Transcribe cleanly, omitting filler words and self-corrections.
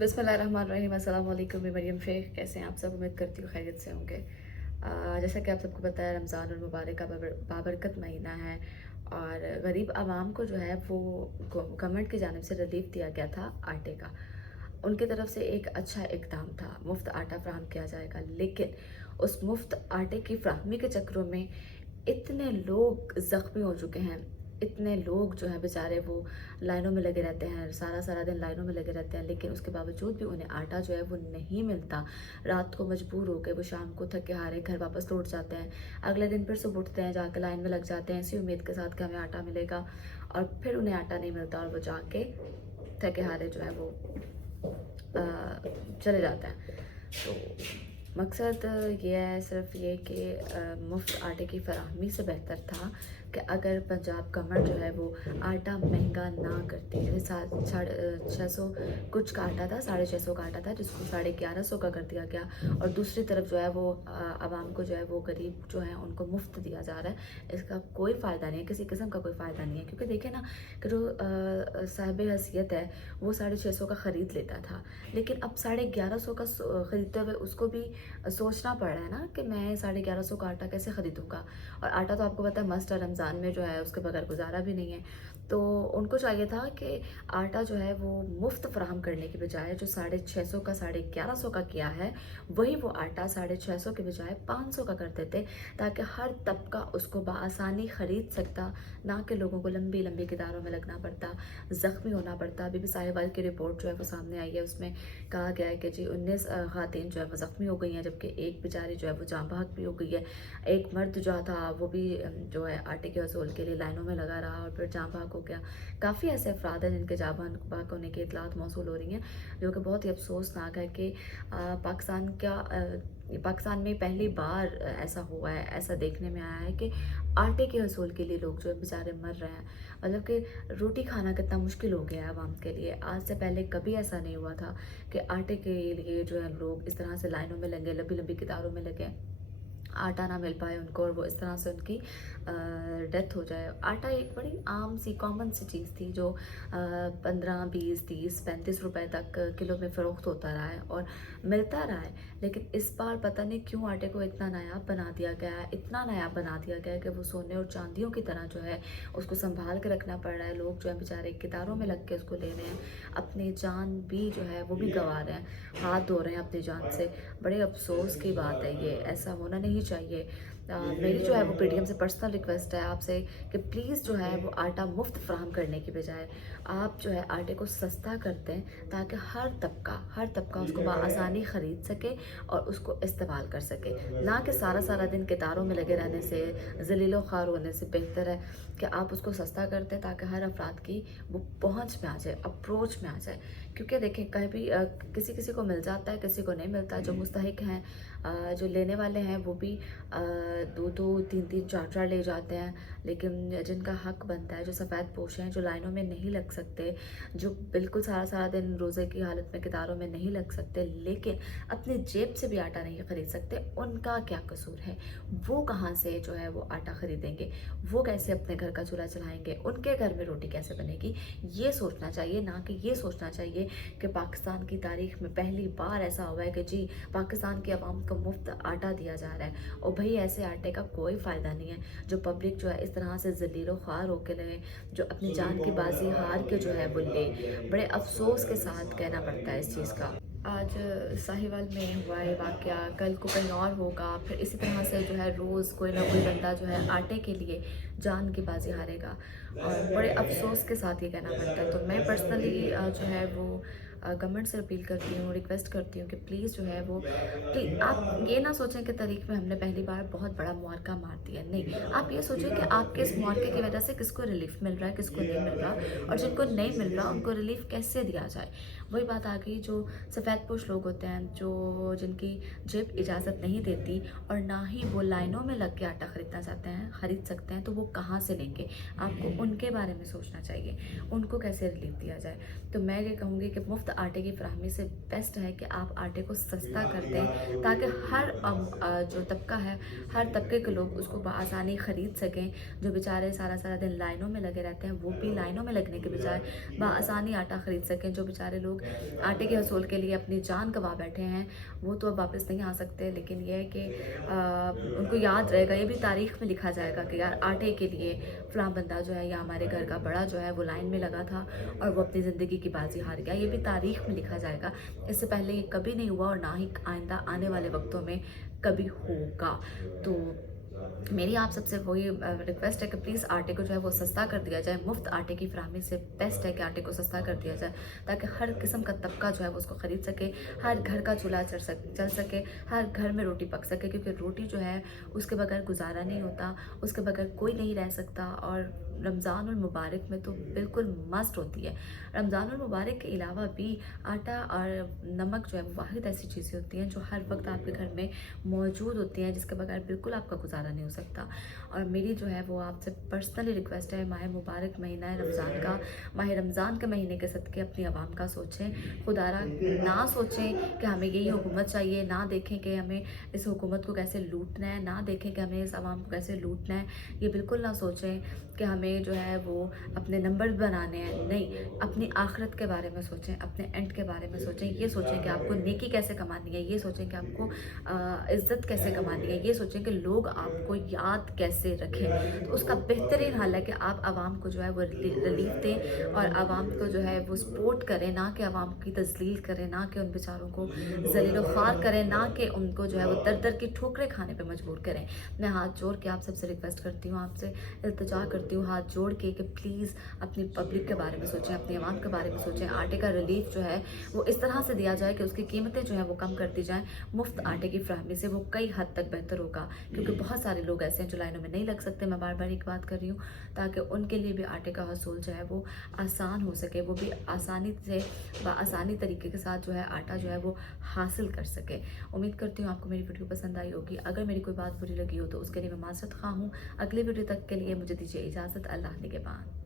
बिस्मिल्लाहिर्रहमानिर्रहीम। अस्सलाम वालेकुम। मैं मरियम शेख। कैसे हैं आप सब? उम्मीद करती हूँ खैरियत से होंगे। जैसा कि आप सबको पता है, रमज़ानुल मुबारक का बाबरकत महीना है और गरीब आवाम को जो है वो गवर्नमेंट की जानिब से रिलीफ दिया गया था आटे का। उनकी तरफ से एक अच्छा इक़दाम था, मुफ्त आटा फ़राहम किया जाएगा। लेकिन उस मुफ्त आटे की फ़राहमी के चक्करों में इतने लोग ज़ख्मी हो चुके हैं, इतने लोग जो हैं बेचारे वो लाइनों में लगे रहते हैं, सारा सारा दिन लाइनों में लगे रहते हैं, लेकिन उसके बावजूद भी उन्हें आटा जो है वो नहीं मिलता। रात को मजबूर होकर वो शाम को थके हारे घर वापस लौट जाते हैं। अगले दिन फिर सुबह उठते हैं, जाकर लाइन में लग जाते हैं इसी उम्मीद के साथ कि हमें आटा मिलेगा, और फिर उन्हें आटा नहीं मिलता और वो जाके थके हारे जो है वो चले जाते हैं। तो मकसद ये है सिर्फ ये कि मुफ्त आटे की फ़राहमी से बेहतर था कि अगर पंजाब गवर्नमेंट जो है वो आटा महंगा ना करती। जैसे 650 कुछ का आटा था, 650 का आटा था, जिसको 1150 का कर दिया गया, और दूसरी तरफ जो है वो आवाम को जो है वो गरीब जो है उनको मुफ्त दिया जा रहा है। इसका कोई फ़ायदा नहीं है, किसी किस्म का कोई फ़ायदा नहीं है। क्योंकि देखें ना कि जो साहिब हैसियत है वो 650 का ख़रीद लेता था, लेकिन अब 1150 का ख़रीदते हुए उसको भी सोचना पड़ रहा है ना कि मैं 1150 का आटा कैसे ख़रीदूँगा। और आटा तो आपको पता है मस्ट है, रमज़ान में जो है उसके बगैर गुजारा भी नहीं है। तो उनको चाहिए था कि आटा जो है वो मुफ्त फ़राहम करने की बजाय जो 650 का 1150 का किया है, वही वो आटा 650 के बजाय 500 का कर देते, ताकि हर तबका उसको बआसानी ख़रीद सकता, ना कि लोगों को लंबी लंबी कतारों में लगना पड़ता, ज़ख्मी होना पड़ता। बीबी साहिबाल की रिपोर्ट जो है वो सामने आई है, उसमें कहा गया है कि जी 19 ख़वातीन जो है वो ज़ख्मी हो गई हैं, जबकि एक बेचारी जो है वो जाँ बहक भी हो गई है। एक मर्द जो था वो भी जो है आटे के वसूल के लिए लाइनों में लगा रहा और फिर जाँ बहक हो गया। काफ़ी ऐसे अफराद हैं जिनके जाँ बहक होने की इतलात मौसूल हो रही हैं, जो कि बहुत ही अफसोसनाक है कि पाकिस्तान में पहली बार ऐसा हुआ है, ऐसा देखने में आया है कि आटे के हसूल के लिए लोग जो है बेचारे मर रहे हैं। मतलब कि रोटी खाना कितना मुश्किल हो गया है आवाम के लिए। आज से पहले कभी ऐसा नहीं हुआ था कि आटे के लिए जो है लोग इस तरह से लाइनों में लगे, लंबी लंबी कतारों में लगे, आटा ना मिल पाए उनको, और वो इस तरह से उनकी डेथ हो जाए। आटा एक बड़ी आम सी कॉमन सी चीज़ थी जो 15 20 30 35 रुपए तक किलो में फ़रोख्त होता रहा है और मिलता रहा है। लेकिन इस बार पता नहीं क्यों आटे को इतना नायाब बना दिया गया है, इतना नायाब बना दिया गया है कि वो सोने और चांदियों की तरह जो है उसको संभाल के रखना पड़ रहा है। लोग जो है बेचारे कितारों में लग के उसको ले रहे हैं, अपनी जान भी जो है वो भी गंवा रहे हैं, हाथ धो रहे हैं अपनी जान से। बड़े अफसोस की बात है ये, ऐसा होना नहीं चाहिए। मेरी जो है वो पीडीएम से पर्सनल रिक्वेस्ट है आपसे कि प्लीज़ जो है वो आटा मुफ्त फ़राहम करने की बजाय आप जो है आटे को सस्ता कर दें, ताकि हर तबका उसको बआसानी ख़रीद सके और उसको इस्तेमाल कर सके। ना कि सारा सारा दिन कतारों में लगे रहने से, ज़लीलो ख़ार होने से बेहतर है कि आप उसको सस्ता कर दें, ताकि हर अफराद की वो पहुँच में आ जाए, अप्रोच में आ जाए। क्योंकि देखें कहीं भी किसी किसी को मिल जाता है, किसी को नहीं मिलता। जो मुस्तहिक हैं, जो लेने वाले हैं, वो भी 2-2 3-3 4-4 ले जाते हैं, लेकिन जिनका हक बनता है, जो सफ़ेद पोश हैं, जो लाइनों में नहीं लग सकते, जो बिल्कुल सारा सारा दिन रोज़े की हालत में कतारों में नहीं लग सकते, लेकिन अपनी जेब से भी आटा नहीं ख़रीद सकते, उनका क्या कसूर है? वो कहाँ से जो है वो आटा ख़रीदेंगे? वो कैसे अपने घर का चूल्हा चलाएँगे? उनके घर में रोटी कैसे बनेगी? ये सोचना चाहिए, ना कि ये सोचना चाहिए कि पाकिस्तान की तारीख़ में पहली बार ऐसा हुआ है कि जी पाकिस्तान की आवाम को मुफ्त आटा दिया जा रहा है। और भाई ऐसे आटे का कोई फ़ायदा नहीं है। जो पब्लिक जो है इस तरह से ज़लीलो ख्वार होके रहे, जो अपनी जान की बाजी हार के जो है वो ले, बड़े अफसोस के साथ कहना पड़ता है इस चीज़ का। आज साहिवाल में हुआ है वाक़या, कल को कहीं और होगा, फिर इसी तरह से जो है रोज़ कोई ना कोई बंदा जो है आटे के लिए जान की बाजी हारेगा, और बड़े अफसोस के साथ ये कहना पड़ता है। तो मैं पर्सनली जो है वो गवर्नमेंट से अपील करती हूँ, रिक्वेस्ट करती हूँ कि प्लीज़ जो है वो आप ये ना सोचें कि तारीख में हमने पहली बार बहुत बड़ा मुआरका मार दिया। नहीं, आप ये सोचें कि आपके इस मुआरके की वजह से किसको रिलीफ मिल रहा है, किसको नहीं मिल रहा, और जिनको नहीं मिल रहा उनको रिलीफ कैसे दिया जाए। वही बात आ गई, जो सफ़ेद पोश लोग होते हैं, जो जिनकी जेब इजाज़त नहीं देती और ना ही वो लाइनों में लग के आटा ख़रीदना चाहते हैं, ख़रीद सकते हैं, तो वो कहाँ से लेंगे? आपको उनके बारे में सोचना चाहिए, उनको कैसे रिलीफ दिया जाए। तो मैं ये कहूँगी कि मुफ्त आटे की फ़राहमी से बेस्ट है कि आप आटे को सस्ता कर दें, ताकि हर जो तबका है, हर तबके के लोग उसको बआसानी ख़रीद सकें। जो बेचारे सारा सारा दिन लाइनों में लगे रहते हैं, वो भी लाइनों में लगने के बजाय बआसानी आटा ख़रीद सकें। जो बेचारे लोग لوگ آٹے کے حصول کے لیے اپنی جان گنوا بیٹھے ہیں وہ تو اب واپس نہیں آ سکتے، لیکن یہ ہے کہ ان کو یاد رہے گا، یہ بھی تاریخ میں لکھا جائے گا کہ یار آٹے کے لیے فلاں بندہ جو ہے یا ہمارے گھر کا بڑا جو ہے وہ لائن میں لگا تھا اور وہ اپنی زندگی کی بازی ہار گیا، یہ بھی تاریخ میں لکھا جائے گا۔ اس سے پہلے یہ کبھی نہیں ہوا اور نہ ہی آئندہ آنے والے وقتوں میں کبھی ہوگا۔ تو میری آپ سب سے وہی ریکویسٹ ہے کہ پلیز آٹے کو جو ہے وہ سستا کر دیا جائے، مفت آٹے کی فراہمی سے بیسٹ ہے کہ آٹے کو سستا کر دیا جائے تاکہ ہر قسم کا طبقہ جو ہے وہ اس کو خرید سکے، ہر گھر کا چولہا چل سکے، ہر گھر میں روٹی پک سکے، کیونکہ روٹی جو ہے اس کے بغیر گزارا نہیں ہوتا، اس کے بغیر کوئی نہیں رہ سکتا، اور رمضان المبارک میں تو بالکل مسٹ ہوتی ہے۔ رمضان المبارک کے علاوہ بھی آٹا اور نمک جو ہے وہ واحد ایسی چیزیں ہوتی ہیں جو ہر وقت آپ کے گھر میں موجود ہوتی ہیں، جس کے بغیر بالکل آپ کا گزارا نہیں ہو سکتا۔ اور میری جو ہے وہ آپ سے پرسنلی ریکویسٹ ہے، ماہ مبارک مہینہ ہے رمضان کا، ماہ رمضان کے مہینے کے صدقے اپنی عوام کا سوچیں، خدا را نہ سوچیں کہ ہمیں یہی حکومت چاہیے، نہ دیکھیں کہ ہمیں اس حکومت کو کیسے لوٹنا ہے، نہ دیکھیں کہ ہمیں اس عوام کو کیسے لوٹنا ہے، یہ بالکل نہ سوچیں کہ ہمیں جو ہے وہ اپنے نمبر بنانے ہیں، نہیں، اپنی آخرت کے بارے میں سوچیں، اپنے اینڈ کے بارے میں سوچیں، یہ سوچیں کہ آپ کو نیکی کیسے کمانی ہے، یہ سوچیں کہ آپ کو عزت کیسے کمانی ہے، یہ سوچیں کہ لوگ آپ کو یاد کیسے رکھیں۔ تو اس کا بہترین حل ہے کہ آپ عوام کو جو ہے وہ ریلیف دیں اور عوام کو جو ہے وہ سپورٹ کریں، نہ کہ عوام کی تذلیل کریں، نہ کہ ان بیچاروں کو ذلیل و خوار کریں، نہ کہ ان کو جو ہے وہ در در کی ٹھوکریں کھانے پہ مجبور کریں۔ میں ہاتھ جوڑ کے آپ سب سے ریکویسٹ کرتی ہوں، آپ سے التجا کرتی ہوں ہاتھ جوڑ کے کہ پلیز اپنی پبلک کے بارے میں سوچیں، اپنی عوام کے بارے میں سوچیں، آٹے کا ریلیف جو ہے وہ اس طرح سے دیا جائے کہ اس کی قیمتیں جو ہیں وہ کم کر دی جائیں، مفت آٹے کی فراہمی سے وہ کئی حد تک بہتر ہوگا، کیونکہ بہت سارے لوگ ایسے ہیں جو لائنوں میں نہیں لگ سکتے، میں بار بار ایک بات کر رہی ہوں، تاکہ ان کے لیے بھی آٹے کا حصول جو ہے وہ آسان ہو سکے، وہ بھی آسانی سے بآسانی طریقے کے ساتھ جو ہے آٹا جو ہے وہ حاصل کر سکے۔ امید کرتی ہوں آپ کو میری ویڈیو پسند آئی ہوگی، اگر میری کوئی بات بری لگی ہو تو اس کے لیے میں معذرت خواہ ہوں۔ اگلی ویڈیو تک کے لیے مجھے دیجیے اجازت، اللہ نگہبان۔